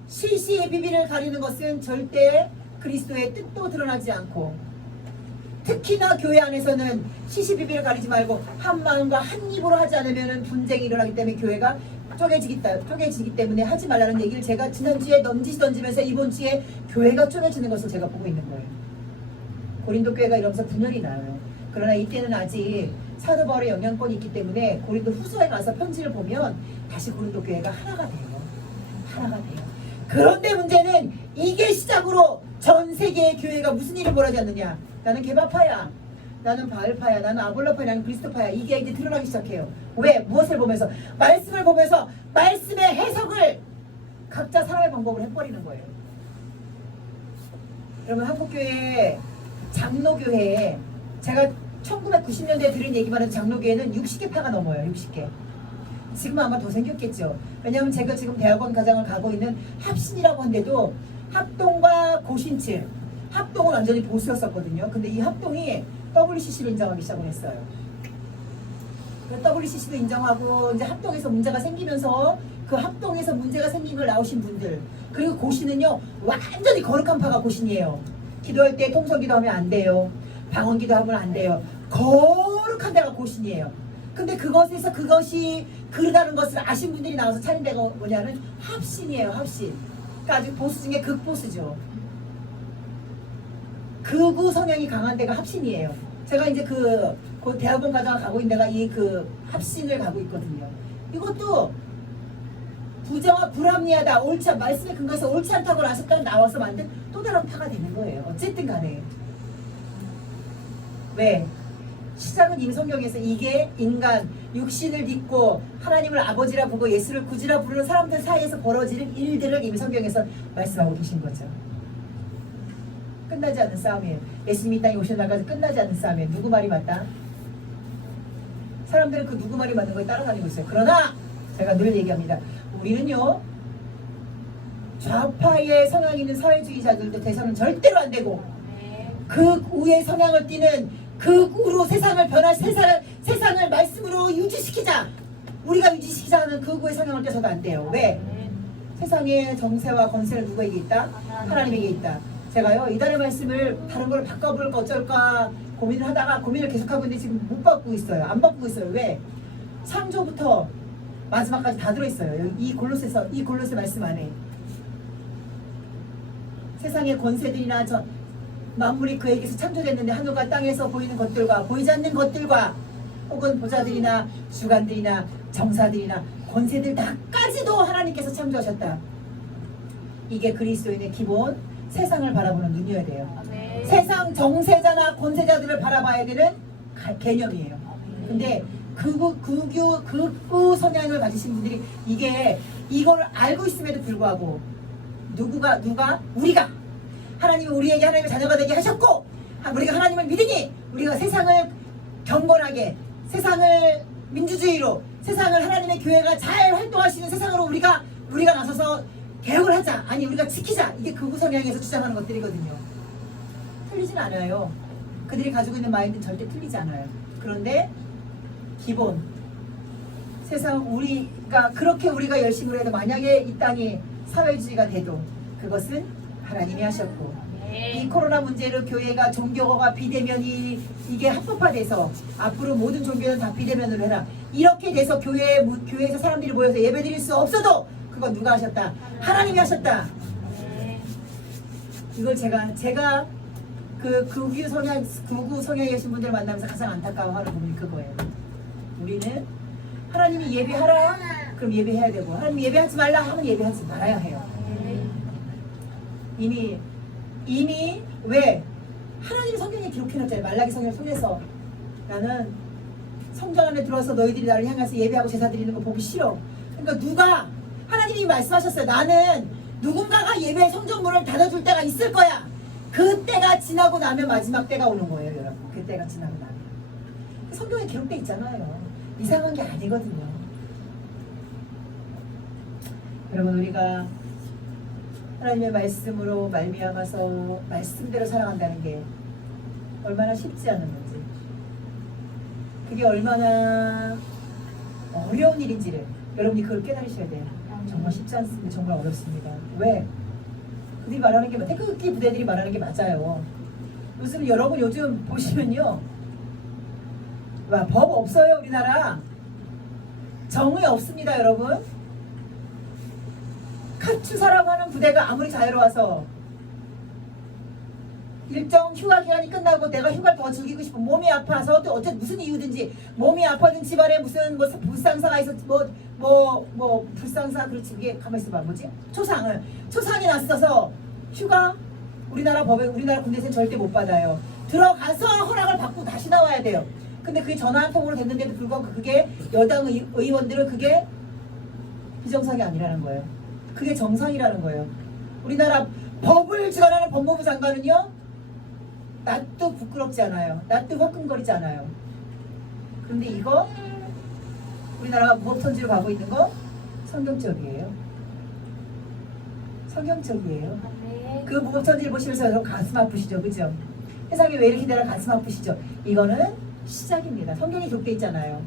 시시의 비비를 가리는 것은 절대 그리스도의 뜻도 드러나지 않고 특히나 교회 안에서는 시시비비를 가리지 말고 한 마음과 한 입으로 하지 않으면 분쟁이 일어나기 때문에 교회가 쪼개지기 때문에 하지 말라는 얘기를 제가 지난주에 던지면서 이번 주에 교회가 쪼개지는 것을 제가 보고 있는 거예요. 고린도 교회가 이러면서 분열이 나요. 그러나 이때는 아직 사도 바울의 영향권이 있기 때문에 고린도 후서에 가서 편지를 보면 다시 고린도 교회가 하나가 돼요. 하나가 돼요. 그런데 문제는 이게 시작으로 전 세계의 교회가 무슨 일을 벌하지 않느냐. 나는 개바파야. 나는 바알파야. 나는 아볼로파야. 나는 그리스도파야. 이게 이제 드러나기 시작해요. 왜? 무엇을 보면서? 말씀을 보면서 말씀의 해석을 각자 사람의 방법으로 해버리는 거예요. 여러분 한국교회 장로교회에 제가 1990년대에 들은 얘기만 해도 장로교회는 60개 파가 넘어요. 60개. 지금 아마 더 생겼겠죠. 왜냐하면 제가 지금 대학원 과정을 가고 있는 합신이라고 한데도 합동과 고신층 합동은 완전히 보수였었거든요. 근데 이 합동이 WCC를 인정하기 시작을 했어요. WCC도 인정하고 이제 합동에서 문제가 생기면서 그 합동에서 문제가 생긴 걸 나오신 분들, 그리고 고신은요 완전히 거룩한 파가 고신이에요. 기도할 때 통성기도 하면 안 돼요. 방언기도 하면 안 돼요. 거룩한 데가 고신이에요. 근데 그것에서 그것이 그러다는 것을 아신 분들이 나와서 차린 데가 뭐냐면 합신이에요. 합신. 그러니까 아주 보수 중에 극보수죠. 극우 성향이 강한 데가 합신이에요. 제가 이제 그 대학원 과정을 가고 있는 데가 이 그 합신을 가고 있거든요. 이것도 부정하 불합리하다, 옳지 않, 말씀에 근거해서 옳지 않다고 나와서 만든 또 다른 파가 되는 거예요. 어쨌든 간에. 왜? 시작은 이미 성경에서 이게 인간, 육신을 믿고 하나님을 아버지라 보고 예수를 구주라 부르는 사람들 사이에서 벌어지는 일들을 이미 성경에서 말씀하고 계신 거죠. 끝나지 않는 싸움이에요. 예수님이 이 땅에 오시는 날까지 끝나지 않는 싸움이에요. 누구 말이 맞다? 사람들은 그 누구 말이 맞는 거에 따라다니고 있어요. 그러나 제가 늘 얘기합니다. 우리는요 좌파의 성향이 있는 사회주의자들도 대선은 절대로 안 되고 극우의 성향을 띠는 극우로 세상을 세상을 말씀으로 유지시키자, 우리가 유지시키자 하는 극우의 성향을 떼서도 안 돼요. 왜? 세상의 정세와 권세는 누구에게 있다? 하나님에게 있다. 제가요 이달의 말씀을 다른 걸로 바꿔볼까 어쩔까 고민을 하다가 고민을 계속하고 있는데 지금 못 바꾸고 있어요. 안 바꾸고 있어요. 왜? 창조부터 마지막까지 다 들어있어요. 이 골로새 말씀 안에 세상의 권세들이나 만물이 그에게서 창조됐는데 하늘과 땅에서 보이는 것들과 보이지 않는 것들과 혹은 보좌들이나 주관들이나 정사들이나 권세들 다까지도 하나님께서 창조하셨다. 이게 그리스도인의 기본 세상을 바라보는 눈이어야 돼요. 세상 정세자나 권세자들을 바라봐야 되는 개념이에요. 근데 극우 성향을 가지신 분들이 이걸 알고 있음에도 불구하고 우리가 하나님이 우리에게 하나님의 자녀가 되게 하셨고 우리가 하나님을 믿으니 우리가 세상을 경건하게, 세상을 민주주의로, 세상을 하나님의 교회가 잘 활동하시는 세상으로 우리가 나서서 개혁을 하자, 아니 우리가 지키자, 이게 극우 성향에서 주장하는 것들이거든요. 틀리진 않아요. 그들이 가지고 있는 마인드는 절대 틀리지 않아요. 그런데 기본 세상 그렇게 우리가 열심히 해도 만약에 이 땅이 사회주의가 돼도 그것은 하나님이 하셨고, 이 코로나 문제로 교회가 종교가 비대면이 이게 합법화돼서 앞으로 모든 종교는 다 비대면으로 해라 이렇게 돼서 교회에서 사람들이 모여서 예배드릴 수 없어도 그건 누가 하셨다? 하나님이 하셨다. 이걸 제가 그 극우 성향에 계신 분들을 만나면서 가장 안타까워하는 부분이 그거예요. 우리는 하나님이 예배하라 그럼 예배해야 되고, 하나님이 예배하지 말라 하면 예배하지 말아야 해요. 이미 왜? 하나님이 성경에 기록해놨잖아요. 말라기 성경을 통해서 나는 성전 안에 들어와서 너희들이 나를 향해서 예배하고 제사 드리는 거 보기 싫어. 그러니까 하나님이 말씀하셨어요. 나는 누군가가 예배 성전문을 닫아줄 때가 있을 거야. 그 때가 지나고 나면 마지막 때가 오는 거예요, 여러분. 그 때가 지나고 나면. 성경에 기록돼 있잖아요. 이상한 게 아니거든요. 여러분, 우리가 하나님의 말씀으로 말미암아서 말씀대로 살아간다는 게 얼마나 쉽지 않은 건지, 그게 얼마나 어려운 일인지를 여러분이 그걸 깨달으셔야 돼요. 정말 쉽지 않습니다. 정말 어렵습니다. 왜? 그들이 말하는 게 태극기 부대들이 말하는 게 맞아요. 요즘 보시면요, 법 없어요. 우리나라 정의 없습니다. 여러분, 카투사라고 하는 부대가 아무리 자유로워서 일정 휴가 기간이 끝나고 내가 휴가를 더 즐기고 싶어, 몸이 아파서 또 어쨌든 무슨 이유든지 몸이 아파든 집안에 무슨 불상사가 있어 불상사, 그렇지, 그게 가만히 있어봐, 초상이 났어서 휴가, 우리나라 군대에서는 절대 못 받아요. 들어가서 허락을 받고 다시 나와야 돼요. 근데 그게 전화 한 통으로 됐는데도 불구하고 그게 여당 의원들은 그게 비정상이 아니라는 거예요. 그게 정상이라는 거예요. 우리나라 법을 주관하는 법무부 장관은요, 낯도 부끄럽지 않아요. 낯도 화끈거리지 않아요. 그런데 이거 우리나라가 무법천지로 가고 있는 거 성경적이에요. 성경적이에요. 그 무법천지를 보시면서 여러분 가슴 아프시죠, 그죠? 세상에 왜 이렇게 되나 가슴 아프시죠? 이거는 시작입니다. 성경에 기록돼 있잖아요.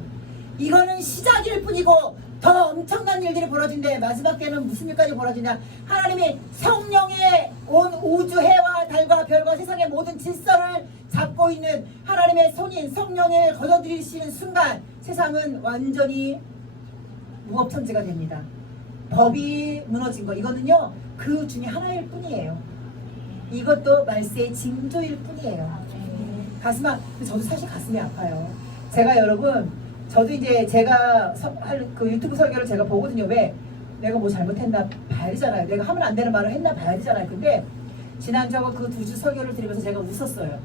이거는 시작일 뿐이고 더 엄청난 일들이 벌어진대. 마지막 때는 무슨 일까지 벌어지냐? 하나님이 성령의 온 우주 해와 달과 별과 세상의 모든 질서를 잡고 있는 하나님의 손인 성령을 거둬들이시는 순간 세상은 완전히 무법천지가 됩니다. 법이 무너진 거, 이거는요 그 중에 하나일 뿐이에요. 이것도 말세의 징조일 뿐이에요. 가슴 저도 사실 가슴이 아파요. 제가 여러분, 저도 이제 제가 그 유튜브 설교를 제가 보거든요. 왜? 내가 뭐 잘못했나 봐야 되잖아요. 내가 하면 안 되는 말을 했나 봐야 되잖아요. 근데 지난 저거 그 2주 설교를 들으면서 제가 웃었어요.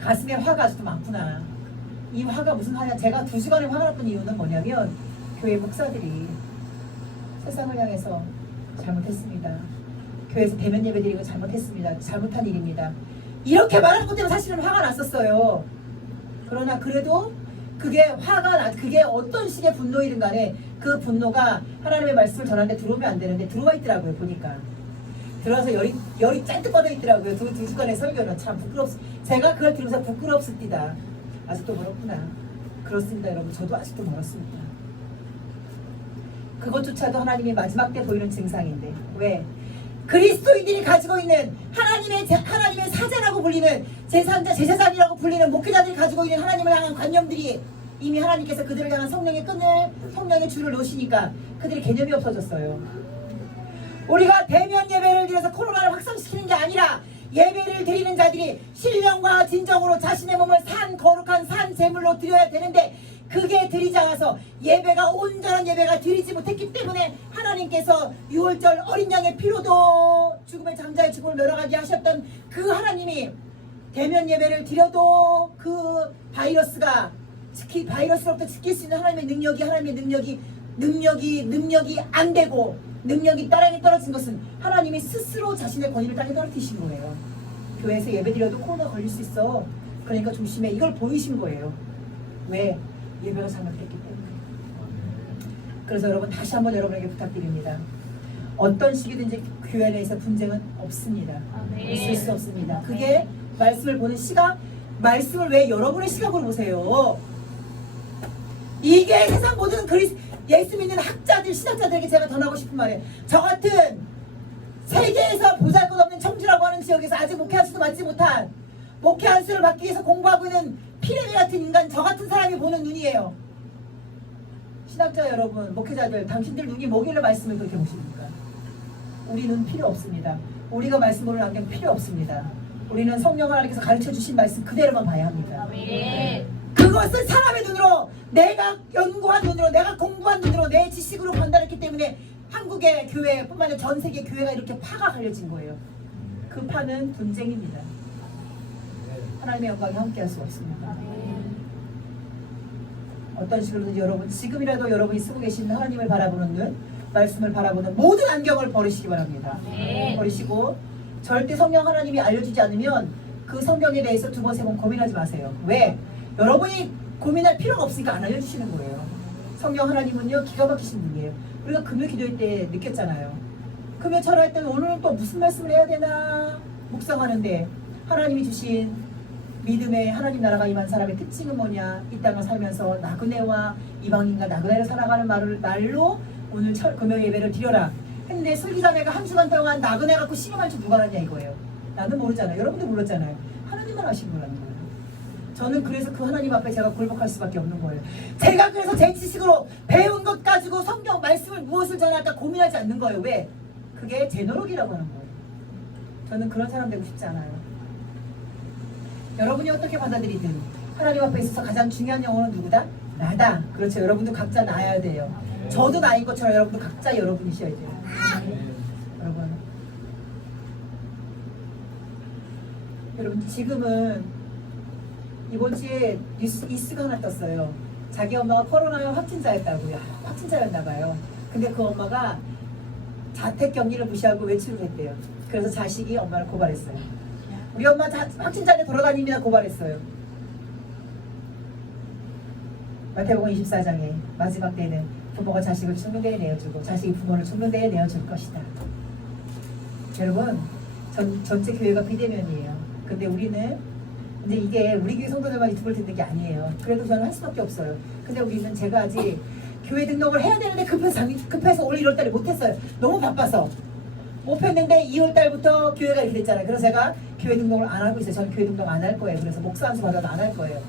가슴에 화가 아직도 많구나. 이 화가 무슨 화냐? 제가 2시간에 화가 났던 이유는 뭐냐면 교회 목사들이 세상을 향해서 잘못했습니다. 교회에서 대면 예배 드리고 잘못했습니다. 잘못한 일입니다. 이렇게 말하는 것 때문에 사실은 화가 났었어요. 그러나 그래도 그게 그게 어떤 식의 분노이든 간에 그 분노가 하나님의 말씀을 전하는데 들어오면 안 되는데 들어와 있더라고요. 보니까 들어와서 열이 짠뜩 뻗어 있더라고요. 두 시간의 설교는 참 제가 그걸 들으면서 부끄럽습니다. 아직도 멀었구나. 그렇습니다, 여러분. 저도 아직도 멀었습니다. 그것조차도 하나님이 마지막 때 보이는 증상인데 왜? 그리스도인들이 가지고 있는 하나님의 사제라고 불리는 제3자 제사장이라고 불리는 목회자들이 가지고 있는 하나님을 향한 관념들이 이미 하나님께서 그들을 향한 성령의 줄을 놓으시니까 그들의 개념이 없어졌어요. 우리가 대면 예배를 드려서 코로나를 확산시키는 게 아니라 예배를 드리는 자들이 신령과 진정으로 자신의 몸을 거룩한 산 제물로 드려야 되는데 그게 드리지 않아서 예배가 온전한 예배가 드리지 못했기 때문에 하나님께서 6월절 어린 양의 피로도 죽음의 장자의 죽음을 멸하게 하셨던 그 하나님이 대면 예배를 드려도 그 바이러스가 바이러스로부터 지킬 수 있는 하나님의 능력이 안 되고 능력이 땅에 떨어진 것은 하나님이 스스로 자신의 권위를 땅에 떨어뜨리신 거예요. 교회에서 예배 드려도 코로나 걸릴 수 있어. 그러니까 조심해. 이걸 보이신 거예요. 왜? 예배가 잘못됐기 때문에. 그래서 여러분 다시 한번 여러분에게 부탁드립니다. 어떤 식이든지 교회 내에서 분쟁은 없습니다. 있을 수 없습니다. 그게 말씀을 보는 시각, 말씀을 왜 여러분의 시각으로 보세요. 이게 세상 모든 예수 믿는 학자들, 신학자들에게 제가 전하고 싶은 말이에요. 저 같은 세계에서 보잘것없는 청주라고 하는 지역에서 아직 목회 안수도 받지 못한 목회 안수를 받기 위해서 공부하고 있는 피레미 같은 인간, 저 같은 사람이 보는 눈이에요. 신학자 여러분, 목회자들, 당신들 눈이 뭐길래 말씀을 그렇게 보십니까? 우리 눈 필요 없습니다. 우리가 말씀 보는 안경 필요 없습니다. 우리는 성령 하나님께서 가르쳐 주신 말씀 그대로만 봐야 합니다. 그것을 사람의 눈으로, 내가 연구한 눈으로, 내가 공부한 눈으로, 내 지식으로 판단했기 때문에 한국의 교회뿐만 아니라 전 세계 교회가 이렇게 파가 갈려진 거예요. 그 파는 분쟁입니다. 하나님의 영광이 함께할 수 없습니다. 어떤 식으로든지 여러분 지금이라도 여러분이 쓰고 계신 하나님을 바라보는 눈, 말씀을 바라보는 모든 안경을 버리시기 바랍니다. 버리시고 절대 성령 하나님이 알려주지 않으면 그 성경에 대해서 2번 3번 고민하지 마세요. 왜? 여러분이 고민할 필요가 없으니까 안 알려주시는 거예요. 성령 하나님은요 기가 막히신 분이에요. 우리가 금요 기도회 때 느꼈잖아요. 금요 철할 때 오늘은 또 무슨 말씀을 해야 되나 묵상하는데 하나님이 주신 믿음의 하나님 나라가 임한 사람의 특징은 뭐냐? 이 땅을 살면서 나그네와 이방인과 나그네를 살아가는 말로 오늘 금요 예배를 드려라 했는데 설교자매가 1시간 동안 나그네 갖고 신음할 줄 누가 알았냐 이거예요. 나는 모르잖아요. 여러분도 몰랐잖아요. 하나님만 아신 거라는 거예요. 저는 그래서 그 하나님 앞에 제가 굴복할 수밖에 없는 거예요. 제가 그래서 제 지식으로 배운 것 가지고 성경 말씀을 무엇을 전할까 고민하지 않는 거예요. 왜? 그게 제 노력이라고 하는 거예요. 저는 그런 사람 되고 싶지 않아요. 여러분이 어떻게 받아들이든 하나님 앞에 있어서 가장 중요한 영혼은 누구다? 나다. 그렇죠. 여러분도 각자 나야 돼요. 저도 나인 것처럼 여러분도 각자 여러분이셔야 돼요. 여러분 지금은 이번 주에 이스가 하나 떴어요. 자기 엄마가 코로나 확진자였다고요. 확진자였나봐요. 근데 그 엄마가 자택 격리를 무시하고 외출을 했대요. 그래서 자식이 엄마를 고발했어요. 우리 엄마 확진자에 돌아다닙니다 고발했어요. 마태복음 24장에 마지막 때는 부모가 자식을 죽는 데에 내어주고 자식이 부모를 죽는 데에 내어줄 것이다. 여러분, 전체 교회가 비대면이에요. 근데 우리는 이제 이게 우리 교회 성도들만 유튜브를 듣는 게 아니에요. 그래도 저는 할 수밖에 없어요. 근데 우리는 제가 아직 교회 등록을 해야 되는데 급해서 올 1월달에 못했어요. 너무 바빠서 못했는데 2월달부터 교회가 이렇게 됐잖아요. 그래서 제가 교회 등록을 안 하고 있어요. 저는 교회 등록 안 할 거예요. 그래서 목사 안수 받아도 안 할 거예요.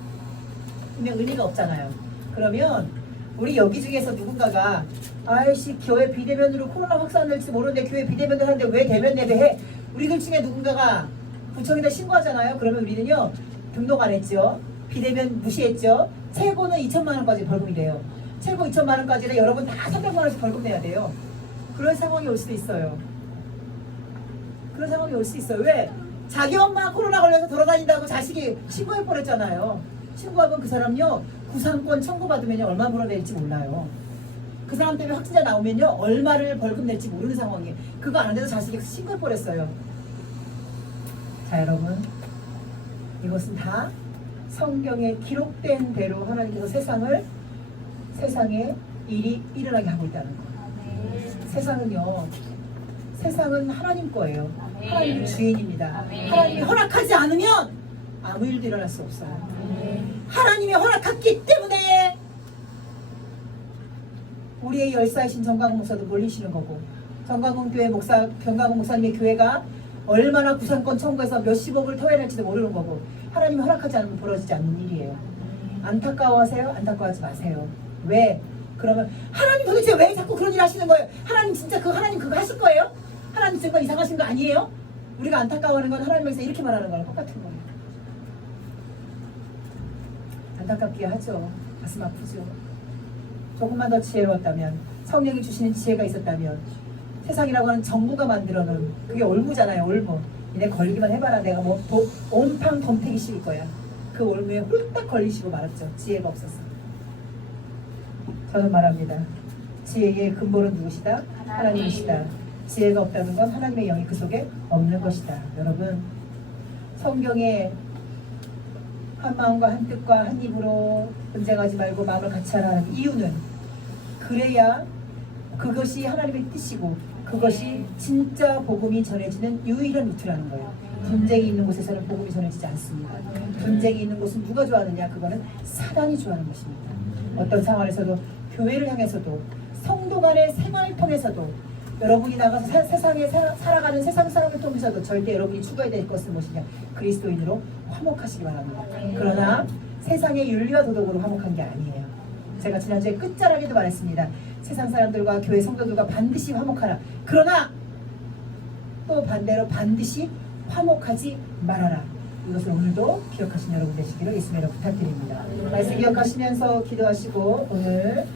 근데 의미가 없잖아요. 그러면 우리 여기 중에서 누군가가 아이씨 교회 비대면으로 코로나 확산될지 모르는데 교회 비대면을 하는데 왜 대면 예배해? 우리들 중에 누군가가 구청에다 신고하잖아요. 그러면 우리는요 등록 안 했죠. 비대면 무시했죠. 최고는 2천만 원까지 벌금이 돼요. 최고 2천만 원까지는 여러분 다 300만 원씩 벌금 내야 돼요. 그런 상황이 올 수도 있어요. 그런 상황이 올 수 있어요. 왜? 자기 엄마 코로나 걸려서 돌아다닌다고 자식이 신고할 뻔했잖아요. 신고하면 그 사람요 구상권 청구받으면 얼마 물어낼지 몰라요. 그 사람 때문에 확진자 나오면요 얼마를 벌금 낼지 모르는 상황이에요. 그거 안 돼서 자식이 신고할 뻔했어요. 자 여러분, 이것은 다 성경에 기록된 대로 하나님께서 세상에 일이 일어나게 하고 있다는 거예요. 세상은 하나님 거예요. 하나님이 주인입니다. 하나님이 허락하지 않으면 아무 일도 일어날 수 없어요. 하나님이 허락했기 때문에 우리의 열사이신 정광훈 목사도 몰리시는 거고, 정광훈 목사님의 교회가 얼마나 구상권 청구해서 몇십억을 토해낼지도 모르는 거고, 하나님이 허락하지 않으면 벌어지지 않는 일이에요. 안타까워하세요? 안타까워하지 마세요. 왜? 그러면 하나님 도대체 왜 자꾸 그런 일 하시는 거예요? 하나님 진짜 하나님 그거 하실 거예요? 하나님 정말 이상하신 거 아니에요? 우리가 안타까워하는 건 하나님에서 이렇게 말하는 거랑 똑같은 거예요. 안타깝게 하죠. 가슴 아프죠. 조금만 더 지혜로웠다면, 성령이 주시는 지혜가 있었다면, 세상이라고 하는 정부가 만들어놓은 그게 올무잖아요. 올무. 니네 걸리기만 해봐라. 내가 뭐 온팡 덤태기 씌울 거야. 그 올무에 홀딱 걸리시고 말았죠. 지혜가 없어서. 저는 말합니다. 지혜의 근본은 누구시다? 하나님이시다. 지혜가 없다는 건 하나님의 영이 그 속에 없는 것이다. 여러분, 성경에 한 마음과 한 뜻과 한 입으로 분쟁하지 말고 마음을 같이 하라는 이유는, 그래야 그것이 하나님의 뜻이고 그것이 진짜 복음이 전해지는 유일한 루트라는 거예요. 분쟁이 있는 곳에서는 복음이 전해지지 않습니다. 분쟁이 있는 곳은 누가 좋아하느냐? 그거는 사단이 좋아하는 것입니다. 어떤 상황에서도, 교회를 향해서도, 성도 간의 생활을 통해서도, 여러분이 나가서 세상에 살아가는 세상 사람을 통해서도 절대 여러분이 추구해야 될 것은 무엇이냐? 그리스도인으로 화목하시기 바랍니다. 그러나 세상의 윤리와 도덕으로 화목한 게 아니에요. 제가 지난주에 끝자락에도 말했습니다. 세상 사람들과 교회 성도들과 반드시 화목하라. 그러나 또 반대로 반드시 화목하지 말아라. 이것을 오늘도 기억하신 여러분 되시기를 예수님으로 부탁드립니다. 말씀 기억하시면서 기도하시고 오늘